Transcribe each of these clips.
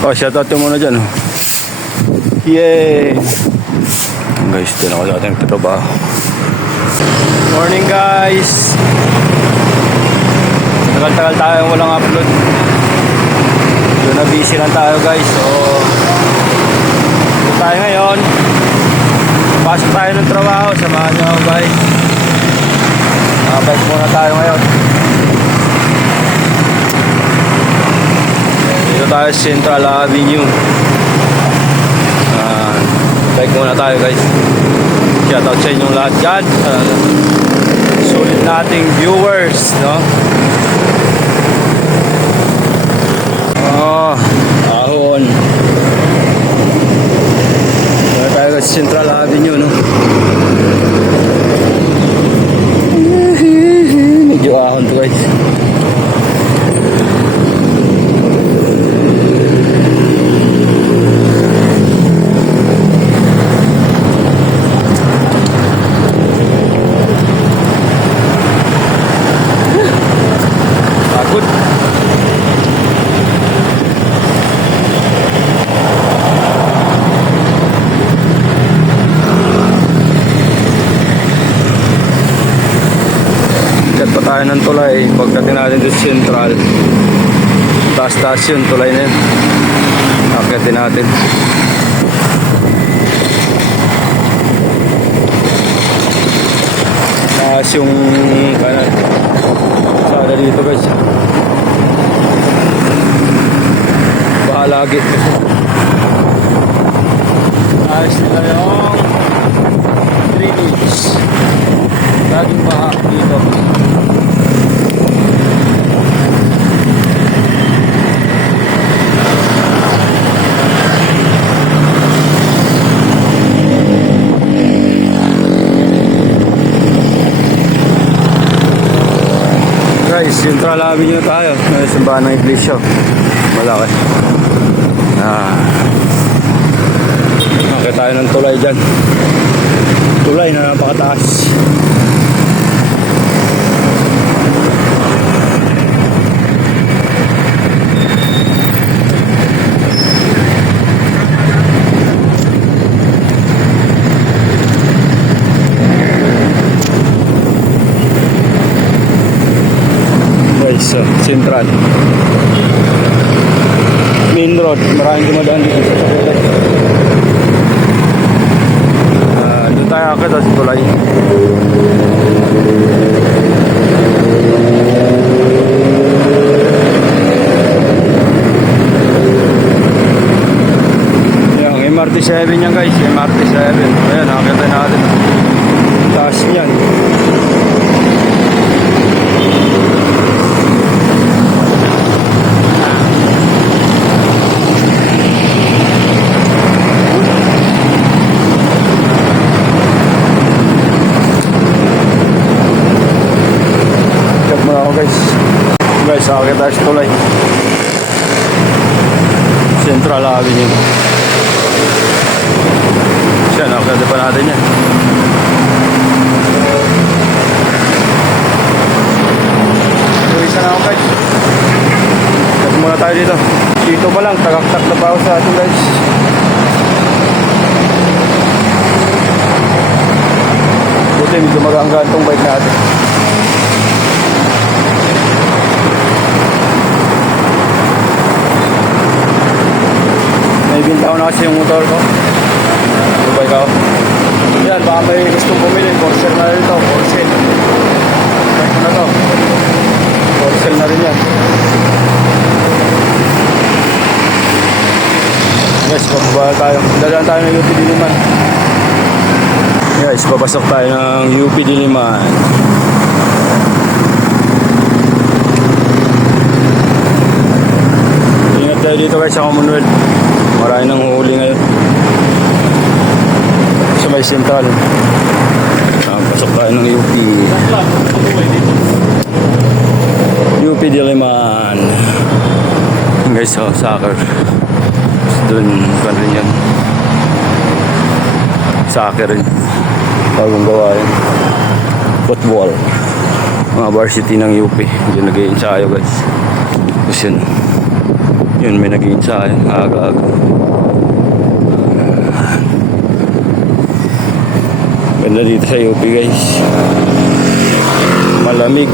Oh, shoutout yung muna dyan. oh. Yay! Guys, din ako sa ating. Morning guys! Tagal-tagal tayo walang upload. Doon na busy lang tayo guys. So, ito tayo ngayon. Pasok tayo ng trabaho. Samahan nyo guys. Nakabike muna tayo ngayon. Dito tayo sa Central Avenue. Ah, bike muna tayo guys. Shoutout sa inyong lahat dyan. Ah, sulit nating viewers, no? Oh, ahon. Dito tayo sa Central Avenue, no? Medyo ahon to guys. Takot. Ikat pa tayo ng tulay. Pagdating natin sa central. Taas-taas yun, tulay na yun. Akitin natin. Taas yung kanan. Sada dito guys. Baha lagi. Ayos nila yung drainage. Laging baha dito. Guys, Central Avenue tayo. May simbahan ng iglesia. Malaki. Ah. Nakita tayo ng tulay dyan. Tulay na napakataas. maraming dumadaan dito sa tulay uh, tayo ya, akit sa tulay MRT 7 yan guys MRT 7 Guys, akit tayo sa tulay. Central Avenue. Siya, nakakita pa natin yan. So, isa na ako guys. Check muna tayo dito. Dito pa lang, tagaktak na pa ako sa atin guys. Buti, medyo magaan tong bike natin. May bintaw na kasi yung motor ko. Dubai ka. Yan, baka may gustong bumili. Porsche na rin ito. Porsche. Bike na to. Porsche na rin yan. Guys, bababa tayo. Dalaan tayo ng UP Diliman. Guys, papasok tayo ng UP Diliman. Ingat tayo dito guys sa Commonwealth. Marami nang huli ngayon. Sa may central. Ah, pasok tayo ng UP. UP Diliman. Guys, oh, soccer. Doon pa rin yan. Soccer rin. Bagong gawa yun. Football. Mga varsity ng UP. Diyan nag-i-ensayo guys. Tapos yun. Yun, may naging sa aga-aga. Ganda dito sa UP guys. Malamig.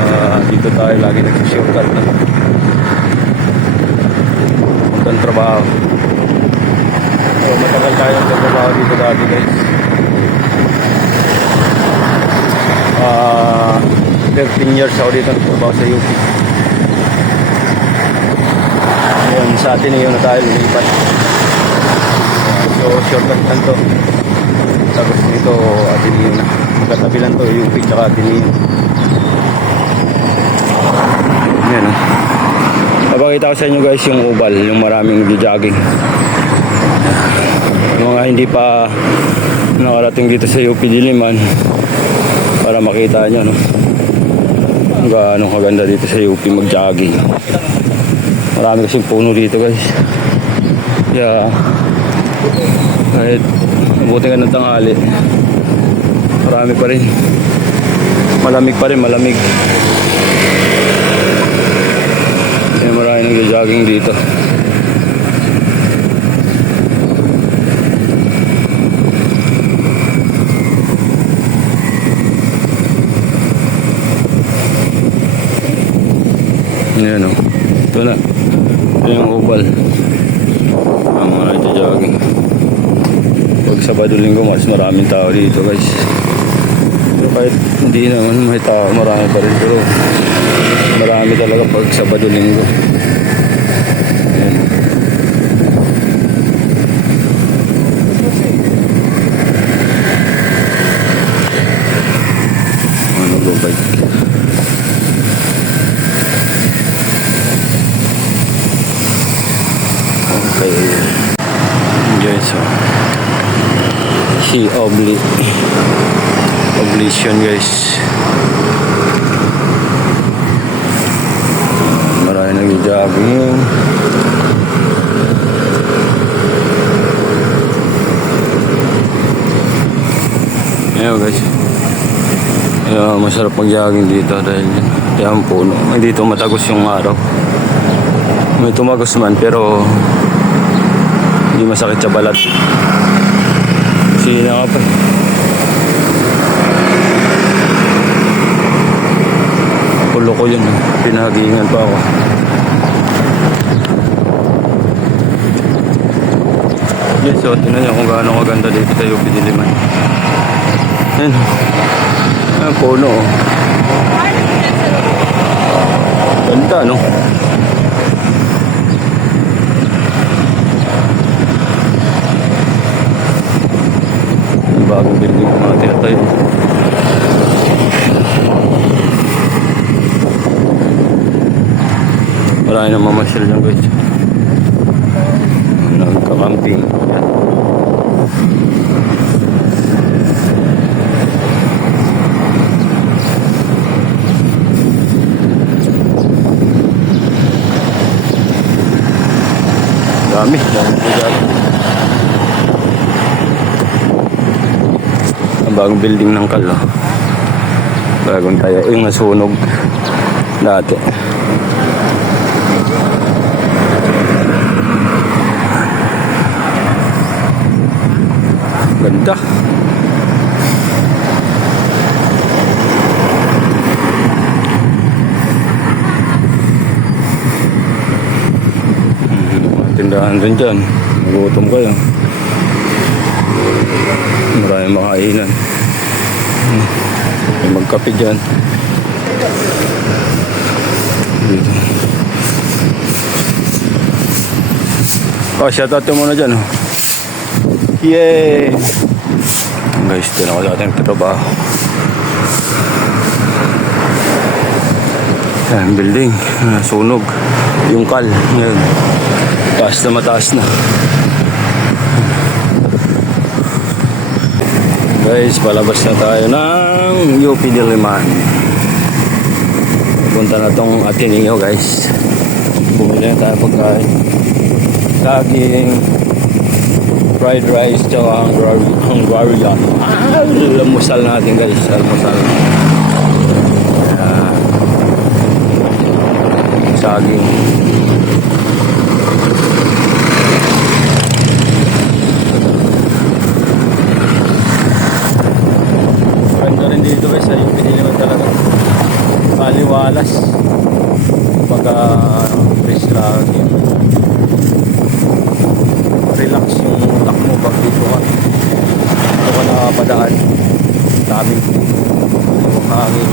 Ah, dito tayo lagi nag-shortcut na. Puntang trabaho. So, matagal tayo nagtatrabaho dito dati guys. Ah, 13 years ako dito sa UP. Ngayon, sa atin na tayo lumipat. So, shortcut lang to. Tapos dito, Ateneo na. Magkatabi lang to, UP tsaka Ateneo. Yan oh. Papakita ko sa inyo guys yung oval, yung maraming jogging. Yung mga hindi pa nakarating dito sa UP Diliman para makita nyo no. Gaano kaganda dito sa UP mag-jogging. Marami kasing puno dito guys. Yeah. Kahit mabuti ka ng tanghali. Marami pa rin. Malamig pa rin, malamig. Kaya marami nag-jogging dito. Yan o. Ito na. Ito yung oval. Ang mga nagja-jogging. Pag Sabado Linggo, mas maraming tao dito guys. Pero kahit hindi naman may tao, marami pa rin. Pero marami talaga pag Sabado Linggo. Yan. Ano go bike? Okay. Enjoy so. Si obli. Oblition guys. Marami nag-jogging. Ayan guys. Ayan, masarap mag-jogging dito dahil yan puno. Dito matagos yung araw. May tumagos man pero hindi masakit sa balat. Sina nga pa. Pulo ko yun. eh. Pinahagingan pa ako. Yes, so tingnan nyo kung gaano kaganda dito sa UP Diliman. Yan. Yan, puno. oh. Ganda, no? Bagong building ng mga tinatayo. Marami na mamasyal dyan guys. Nagka-camping. Yan. Dami. Dami. Dami. Ang bagong building ng Kalo. Bagong tayo. Yung nasunog dati. Ganda. Mga tindahan din dyan. Nagutom kayo. Maraming makainan. Hmm. Magkape dyan. Dito. Oh, shoutout mo muna dyan. Oh. Yay! Guys, din ako dati nagtatrabaho. Yan, building. Ah, Sunog. Yung kal. Yan. Taas na mataas na. Guys, palabas na tayo ng UP Diliman. Punta na tong Ateneo guys. Bumili na tayo pagkain. Saging, fried rice, tsaka Hungarian. Ah, lamusal natin guys. Almusal. Ah. Jogging. Ganda rin dito guys, sa yung piniliman talaga. Kaliwalas. Pagka fresh lagi. Relax yung utak mo pag dito ka. Dito ka nakapadaan. Daming yung hangin.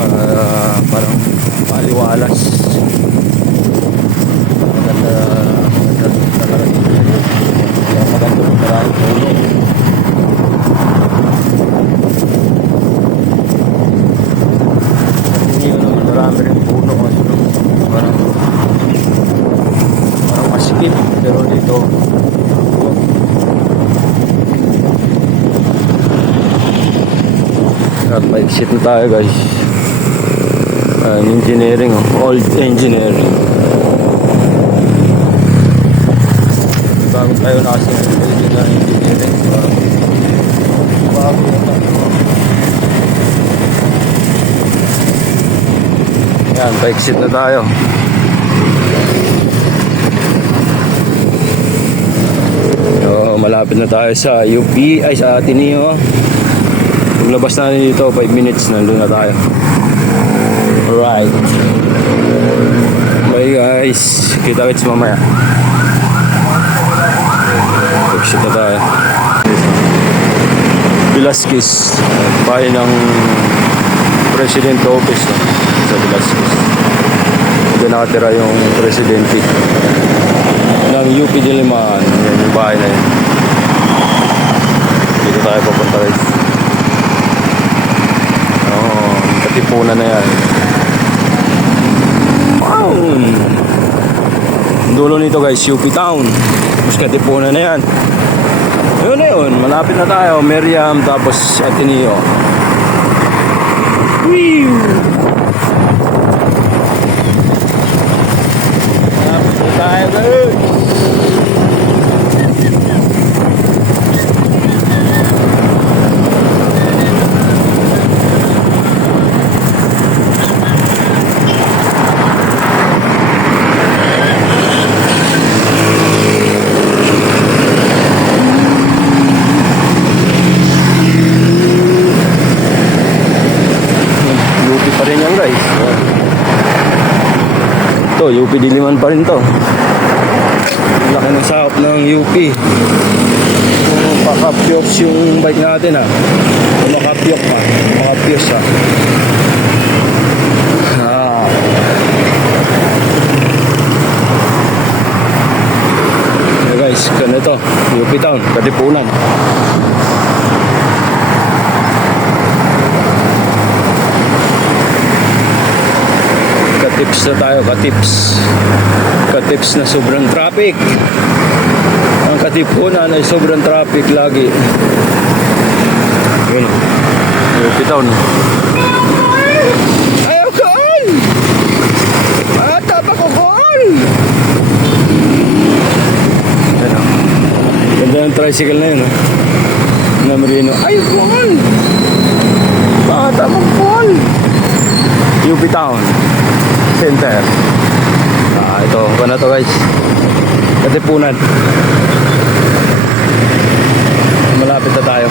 Ah, parang kaliwalas. Maganda, maganda talaga dito. Kaya maganda yung maraming puno. Hindi yun naman marami rin puno kasi no, parang parang masikip pero dito at ma-exit na tayo guys uh, engineering old engineering bago tayo nasa engineering bago bago yun Yan, pa-exit na tayo. So, malapit na tayo sa UP, ay sa Ateneo. Paglabas na dito, 5 minutes, nandun na tayo. Alright. Bye guys. Kita-kits mamaya. Na tayo. Velasquez. Bahay ng President Office no? sa Velasquez. Doon nakatira yung presidente ng UP Diliman. Yan yung bahay na yun. Dito tayo papunta guys. Oh, katipunan na yan. Wow! Dulo nito guys, UP Town. Tapos katipunan na yan. Yun na yun, malapit na tayo. Miriam, tapos Ateneo. Whew! Malapit na tayo guys. UP pa rin yan guys. Ito, UP Diliman pa rin to. Laki ng sakop ng UP. Kung pakapyok yung bike natin ah. Kung makapyok pa. Makapyos ah. Ah. Yeah, guys, ganito. UP Town, Katipunan. Katips na tayo, katips. Katips na sobrang traffic. Ang katipunan ay sobrang traffic lagi. Yun. Yung pitaw no. Ayaw koon! Ah, tapa ko! Ano? Ganda ng tricycle na yun, no? Na Marino. Ayaw koon! Baka tapa ko koon! UP Town Center. Ah, ito. Ano na to guys? Katipunan. Malapit na tayo.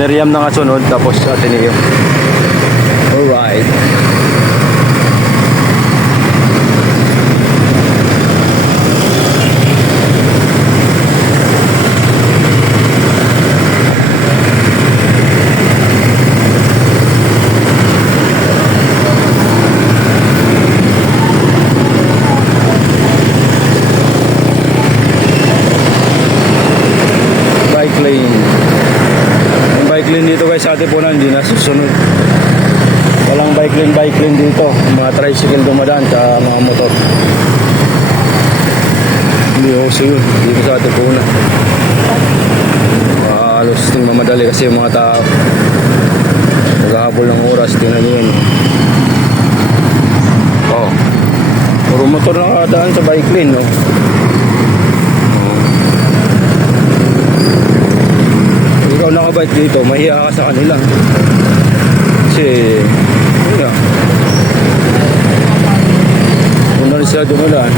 Miriam na nga sunod, tapos Ateneo. Alright. bike lane. Yung bike lane dito guys sa Atipunan, hindi na susunod. Walang bike lane, bike lane dito. Mga tricycle dumadaan sa mga motor. Hindi uso yun, dito sa Atipunan. Uh, halos ting mamadali kasi yung mga tao. Maghahabol ng oras, tingnan nyo yun. Oh. Puro motor nakadaan sa bike lane, no? Nakabike dito, mahiya ka sa kanila. Kasi, yun nga. siya dumadaan.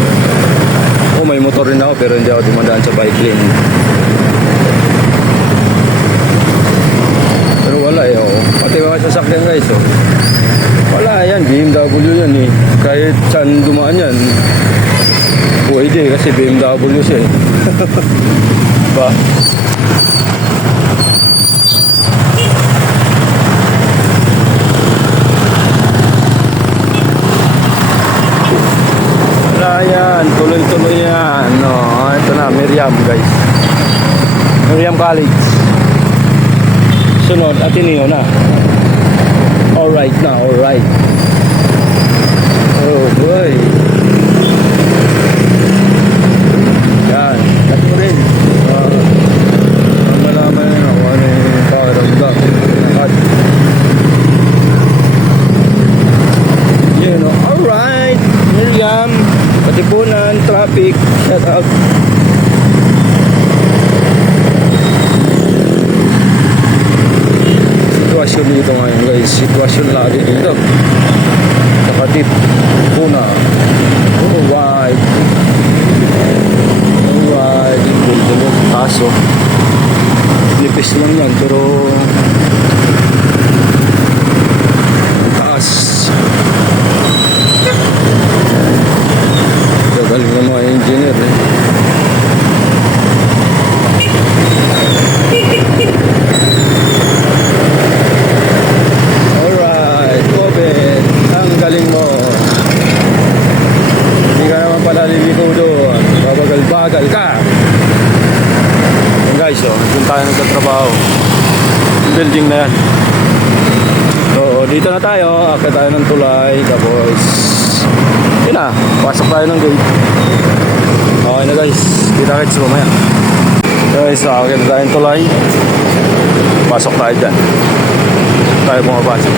Oh, may motor rin ako pero hindi ako dumadaan sa bike lane. Pero wala eh, oh. Pati mga sasakyan guys, oh. Wala yan, BMW yan eh. Kahit saan dumaan yan. Pwede kasi BMW siya eh. ba? Yan, tuloy-tuloy yan. No, ito na, Miriam guys. Miriam College. Sunod, Ateneo na. Alright na, alright. Oh boy. Yan, ito mo rin. Uh, malaman nyo na kung ano yung pakiramdam. Lakad. Yun, oh, alright. Miriam, Katipunan, traffic, shout out. Sitwasyon dito ngayon guys, sitwasyon lagi dito. Sa Katipunan. Alright. Alright. Bulbulog. Kaso, nipis lang yan, pero ang taas. Gagaling ng mga engineer eh. Alright, Kobe, ang galing mo. Hindi ka naman pala liliko doon. Babagal-bagal ka. Yan guys, oh, doon tayo nagtatrabaho. Yung building na yan. So, dito na tayo. Akit tayo ng tulay. Tapos, yun na. Pasok tayo ng gate. Okay na guys. Kita-kits mamaya. Guys, akit na tayo ng tulay. Pasok tayo dyan. Tayo pumapasok.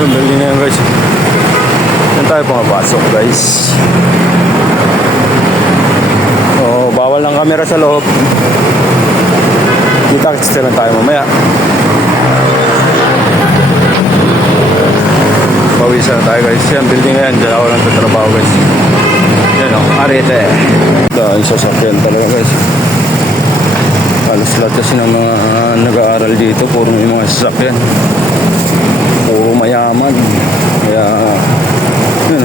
Yung building na yan guys. Yan tayo pumapasok guys. Oo, bawal ng camera sa loob. Kita-kits na lang tayo mamaya. Pawisan na tayo guys. Yan, building na yan. Diyan ako lang tatrabaho guys. Yan o, arete. Dahil sasakyan talaga guys. Halos lahat kasi ng mga ah, nag-aaral dito, puro may mga sasakyan. Puro mayaman. Kaya, yun.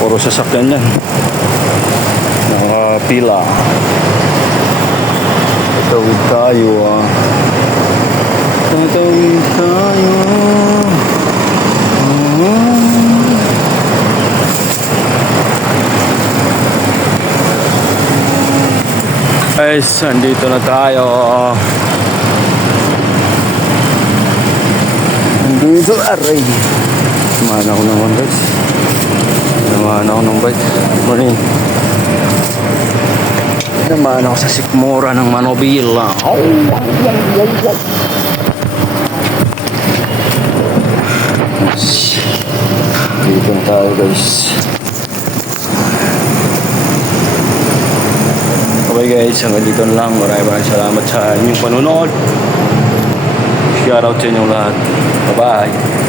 Puro sasakyan yan. Nakapila. Tatawid tayo ah. Tatawid tayo. Guys, andito na tayo. Andito, aray. Samahan ako naman guys. Samahan ako ng bike. Morning. Samahan ako sa sikmura ng Manobila. Oh, Dito na tayo guys. Okay guys, hanggang dito na lang. Maraming maraming salamat sa inyong panonood. Shout out sa inyong lahat. Bye-bye.